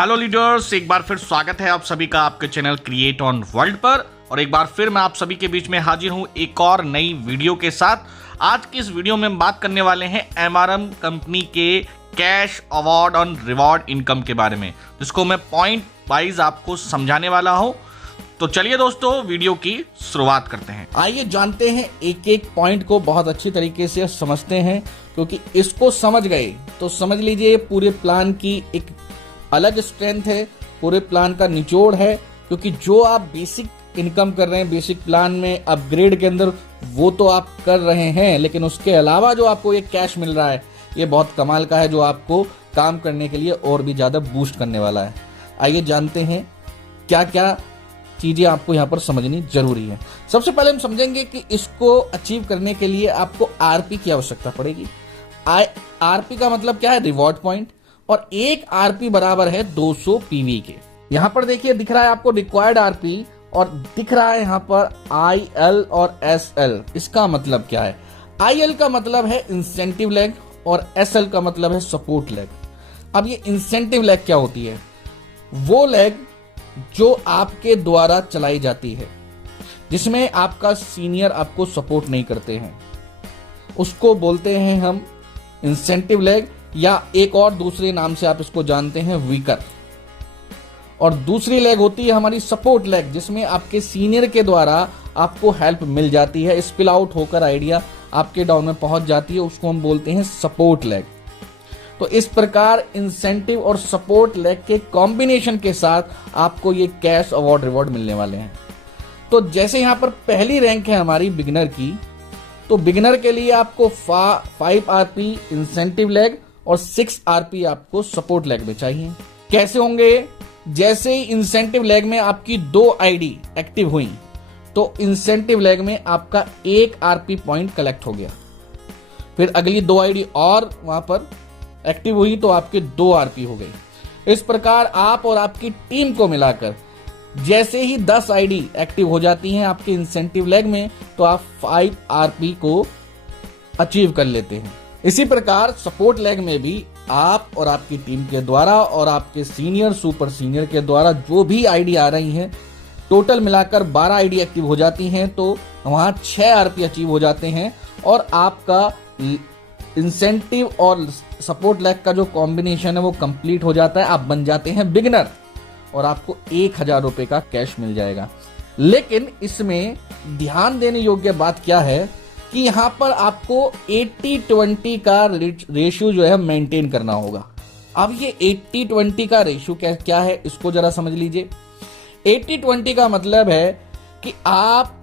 Hello leaders, एक बार फिर स्वागत है आप सभी का आपके चैनल क्रिएट ऑन वर्ल्ड पर। और एक बार फिर मैं आप सभी के बीच में हाजिर हूं एक और नई वीडियो के साथ। आज की इस वीडियो में हम बात करने वाले हैं एमआरएम कंपनी के cash award on reward income के बारे में, जिसको मैं पॉइंट वाइज आपको समझाने वाला हूं। तो चलिए दोस्तों, वीडियो की शुरुआत करते हैं। आइए जानते हैं एक एक पॉइंट को बहुत अच्छी तरीके से समझते हैं, क्योंकि इसको समझ गए तो समझ लीजिए पूरे प्लान की एक अलग स्ट्रेंथ है, पूरे प्लान का निचोड़ है। क्योंकि जो आप बेसिक इनकम कर रहे हैं बेसिक प्लान में अपग्रेड के अंदर, वो तो आप कर रहे हैं, लेकिन उसके अलावा जो आपको ये कैश मिल रहा है ये बहुत कमाल का है, जो आपको काम करने के लिए और भी ज्यादा बूस्ट करने वाला है। आइए जानते हैं क्या क्या चीजें आपको यहाँ पर समझनी जरूरी है। सबसे पहले हम समझेंगे कि इसको अचीव करने के लिए आपको आरपी की आवश्यकता पड़ेगी। आरपी का मतलब क्या है? Reward point. और एक आरपी बराबर है 200 पीवी के। यहां पर देखिए दिख रहा है आपको रिक्वायर्ड आरपी, और दिख रहा है यहां पर आईएल और एसएल। इसका मतलब क्या है? आईएल का मतलब है इंसेंटिव लेग और एसएल का मतलब है सपोर्ट लेग। अब ये इंसेंटिव लेग क्या होती है? वो लेग जो आपके द्वारा चलाई जाती है, जिसमें आपका सीनियर आपको सपोर्ट नहीं करते हैं, उसको बोलते हैं हम इंसेंटिव लेग, या एक और दूसरे नाम से आप इसको जानते हैं वीकर। और दूसरी लेग होती है हमारी सपोर्ट लेग, जिसमें आपके सीनियर के द्वारा आपको हेल्प मिल जाती है, स्पिल आउट होकर आइडिया आपके डाउन में पहुंच जाती है, उसको हम बोलते हैं सपोर्ट लेग। तो इस प्रकार इंसेंटिव और सपोर्ट लेग के कॉम्बिनेशन के साथ आपको ये कैश अवार्ड रिवॉर्ड मिलने वाले हैं। तो जैसे यहां पर पहली रैंक है हमारी बिगिनर की, तो बिगिनर के लिए आपको 5 आरपी इंसेंटिव लेग और 6 आरपी आपको सपोर्ट लेग में चाहिए। कैसे होंगे? जैसे ही इंसेंटिव लेग में आपकी 2 आईडी एक्टिव हुई, तो इंसेंटिव लेग में आपका 1 आरपी पॉइंट कलेक्ट हो गया। फिर अगली 2 आईडी और वहां पर एक्टिव हुई तो आपके 2 आरपी हो गई। इस प्रकार आप और आपकी टीम को मिलाकर जैसे ही 10 आईडी एक्टिव हो जाती हैं आपके इंसेंटिव लेग में, तो आप 5 आरपी को अचीव कर लेते हैं। इसी प्रकार सपोर्ट लेग में भी आप और आपकी टीम के द्वारा और आपके सीनियर सुपर सीनियर के द्वारा जो भी आईडी आ रही हैं, टोटल मिलाकर 12 आईडी एक्टिव हो जाती हैं, तो वहां 6 आरपी अचीव हो जाते हैं, और आपका इंसेंटिव और सपोर्ट लेग का जो कॉम्बिनेशन है वो कंप्लीट हो जाता है। आप बन जाते हैं बिगिनर और आपको 1000 रुपए का कैश मिल जाएगा। लेकिन इसमें ध्यान देने योग्य बात क्या है कि यहां पर आपको 80-20 का रेशियो जो है मेंटेन करना होगा। अब ये 80-20 का रेशियो क्या है, इसको जरा समझ लीजिए। 80-20 का मतलब है कि आप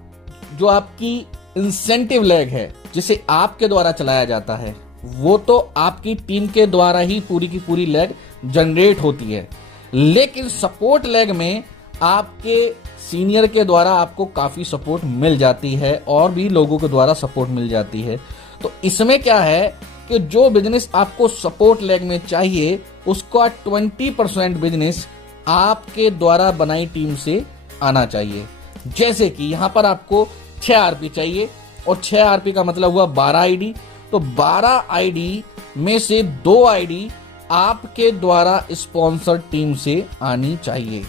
जो आपकी इंसेंटिव लेग है, जिसे आपके द्वारा चलाया जाता है, वो तो आपकी टीम के द्वारा ही पूरी की पूरी लेग जनरेट होती है। लेकिन सपोर्ट लेग में आपके सीनियर के द्वारा आपको काफी सपोर्ट मिल जाती है, और भी लोगों के द्वारा सपोर्ट मिल जाती है। तो इसमें क्या है कि जो बिजनेस आपको सपोर्ट लेग में चाहिए, उसका 20% बिजनेस आपके द्वारा बनाई टीम से आना चाहिए। जैसे कि यहां पर आपको 6 आरपी चाहिए, और 6 आरपी का मतलब हुआ 12 आईडी। तो 12 आईडी में से 2 आईडी आपके द्वारा स्पॉन्सर टीम से आनी चाहिए।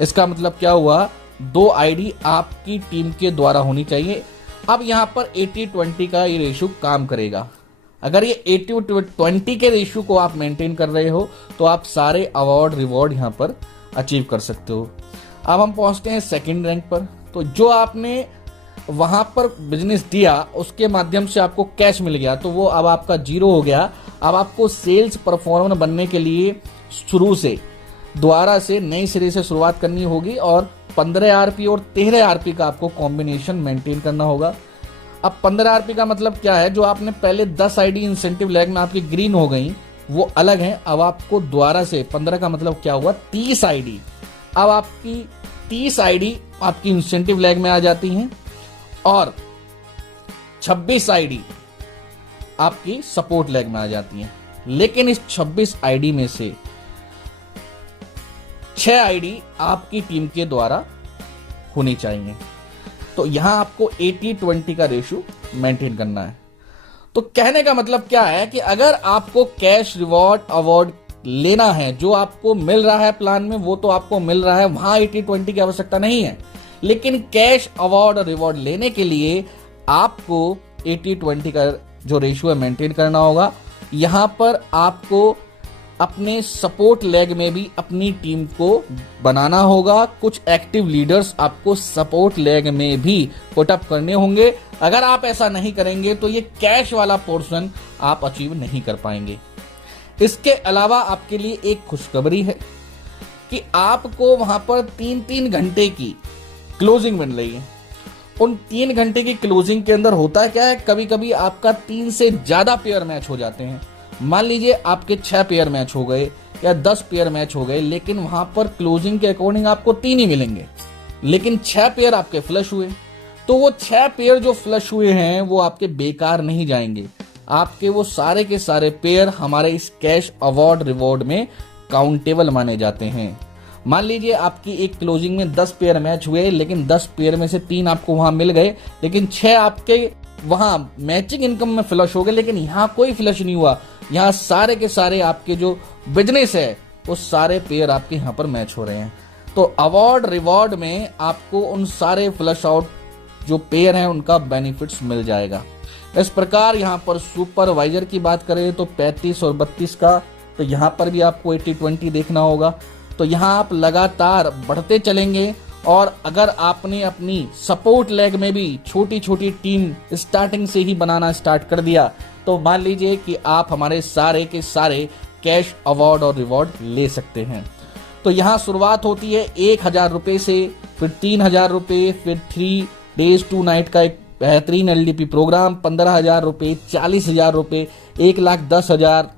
इसका मतलब क्या हुआ? 2 आईडी आपकी टीम के द्वारा होनी चाहिए। अब यहां पर 80-20 का ये रेशियो काम करेगा। अगर ये 80-20 के रेशियो को आप मेंटेन कर रहे हो, तो आप सारे अवार्ड रिवॉर्ड यहां पर अचीव कर सकते हो। अब हम पहुंचते हैं सेकंड रैंक पर। तो जो आपने वहां पर बिजनेस दिया, उसके माध्यम से आपको कैश मिल गया, तो वो अब आपका 0 हो गया। अब आपको सेल्स परफॉर्मर बनने के लिए शुरू से दोबारा से नई सिरे से शुरुआत करनी होगी, और 15 आरपी और 13 आरपी का आपको कॉम्बिनेशन मेंटेन करना होगा। अब 15 आरपी का मतलब क्या है? जो आपने पहले 10 आईडी इंसेंटिव लेग में आपकी ग्रीन हो गई, वो अलग है। अब आपको दोबारा से 15 का मतलब क्या हुआ? 30 आईडी। अब आपकी 30 आईडी आपकी इंसेंटिव लेग में आ जाती हैं, और 26 आईडी आपकी सपोर्ट लेग में आ जाती हैं। लेकिन इस 26 आईडी में से 6 आईडी आपकी टीम के द्वारा होनी चाहिए। तो यहां आपको 80-20 का रेशियो मेंटेन करना है। तो कहने का मतलब क्या है कि अगर आपको कैश रिवॉर्ड अवार्ड लेना है, जो आपको मिल रहा है प्लान में वो तो आपको मिल रहा है, वहां 80-20 की आवश्यकता नहीं है। लेकिन कैश अवार्ड और रिवॉर्ड लेने के लिए आपको 80-20 का जो रेशियो है मेंटेन करना होगा। यहां पर आपको अपने सपोर्ट लेग में भी अपनी टीम को बनाना होगा। कुछ एक्टिव लीडर्स आपको सपोर्ट लेग में भी पुटअप करने होंगे। अगर आप ऐसा नहीं करेंगे तो ये कैश वाला पोर्शन आप अचीव नहीं कर पाएंगे। इसके अलावा आपके लिए एक खुशखबरी है कि आपको वहां पर 3-3 घंटे की क्लोजिंग मिल रही है। उन 3 घंटे की क्लोजिंग के अंदर होता क्या है, कभी कभी आपका 3 से ज्यादा पेयर मैच हो जाते हैं। मान लीजिए आपके 6 पेयर मैच हो गए या 10 पेयर मैच हो गए, लेकिन वहां पर क्लोजिंग के अकॉर्डिंग आपको 3 ही मिलेंगे, लेकिन 6 पेयर आपके फ्लश हुए, तो वो 6 पेयर जो फ्लश हुए हैं वो आपके बेकार नहीं जाएंगे। आपके वो सारे के सारे पेयर हमारे इस कैश अवार्ड रिवॉर्ड में काउंटेबल माने जाते हैं। मान लीजिए आपकी एक क्लोजिंग में 10 पेयर मैच हुए, लेकिन 10 पेयर में से 3 आपको वहां मिल गए, लेकिन 6 आपके वहां मैचिंग इनकम में फ्लश हो गए, लेकिन यहां कोई फ्लश नहीं हुआ। यहां सारे के सारे आपके जो बिजनेस है वो सारे पेयर आपके यहां पर मैच हो रहे हैं। तो अवार्ड रिवॉर्ड में आपको उन सारे फ्लश आउट जो पेयर हैं उनका बेनिफिट्स मिल जाएगा। इस प्रकार यहां पर सुपरवाइजर की बात करें तो 35 और 32 का, तो यहां पर भी आपको 80-20 देखना होगा। तो यहां आप लगातार बढ़ते चलेंगे, और अगर आपने अपनी सपोर्ट लेग में भी छोटी छोटी टीम स्टार्टिंग से ही बनाना स्टार्ट कर दिया, तो मान लीजिए कि आप हमारे सारे के सारे कैश अवार्ड और रिवॉर्ड ले सकते हैं। तो यहाँ शुरुआत होती है 1,000 रुपए से, फिर 3,000 रुपए, फिर 3 days 2 night का एक बेहतरीन LDP प्रोग्राम, 15,000 रुपए, 40,000 रुपए, 1,10,000,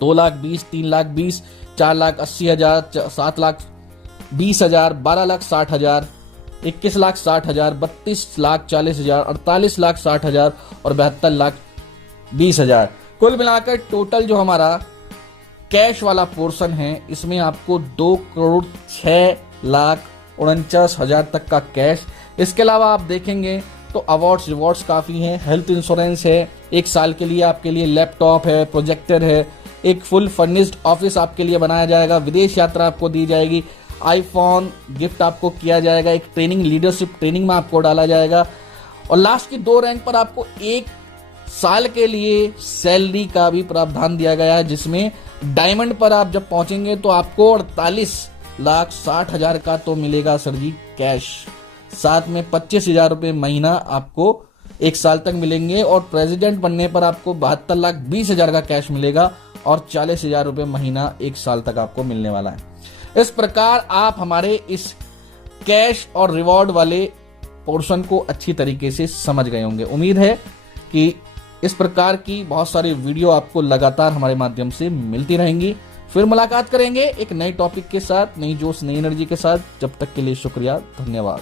2,20,000, 3,20,000, 4,80,000, 7,20,000, 12,60,000, 21,60,000, 32,40,000, 48,60,000 और 72,20,000। कुल मिलाकर टोटल जो हमारा कैश वाला पोर्शन है इसमें आपको 2,06,49,000 तक का कैश। इसके अलावा आप देखेंगे तो अवार्ड्स रिवॉर्ड्स काफी हैं। हेल्थ इंश्योरेंस है, 1 साल के लिए आपके लिए लैपटॉप है, प्रोजेक्टर है, एक फुल फर्निश्ड ऑफिस आपके लिए बनाया जाएगा, विदेश यात्रा आपको दी जाएगी, आईफोन गिफ्ट आपको किया जाएगा, एक ट्रेनिंग लीडरशिप ट्रेनिंग में आपको डाला जाएगा, और लास्ट की 2 रैंक पर आपको 1 साल के लिए सैलरी का भी प्रावधान दिया गया है, जिसमें डायमंड पर आप जब पहुंचेंगे तो आपको 48,60,000 का तो मिलेगा सर जी कैश, साथ में 25,000 रुपए महीना आपको 1 साल तक मिलेंगे, और प्रेसिडेंट बनने पर आपको 72,20,000 का कैश मिलेगा और 40,000 रुपए महीना 1 साल तक आपको मिलने वाला है। इस प्रकार आप हमारे इस कैश और रिवॉर्ड वाले पोर्शन को अच्छी तरीके से समझ गए होंगे। उम्मीद है कि इस प्रकार की बहुत सारी वीडियो आपको लगातार हमारे माध्यम से मिलती रहेंगी। फिर मुलाकात करेंगे एक नए टॉपिक के साथ, नई जोश, नई एनर्जी के साथ। जब तक के लिए शुक्रिया, धन्यवाद।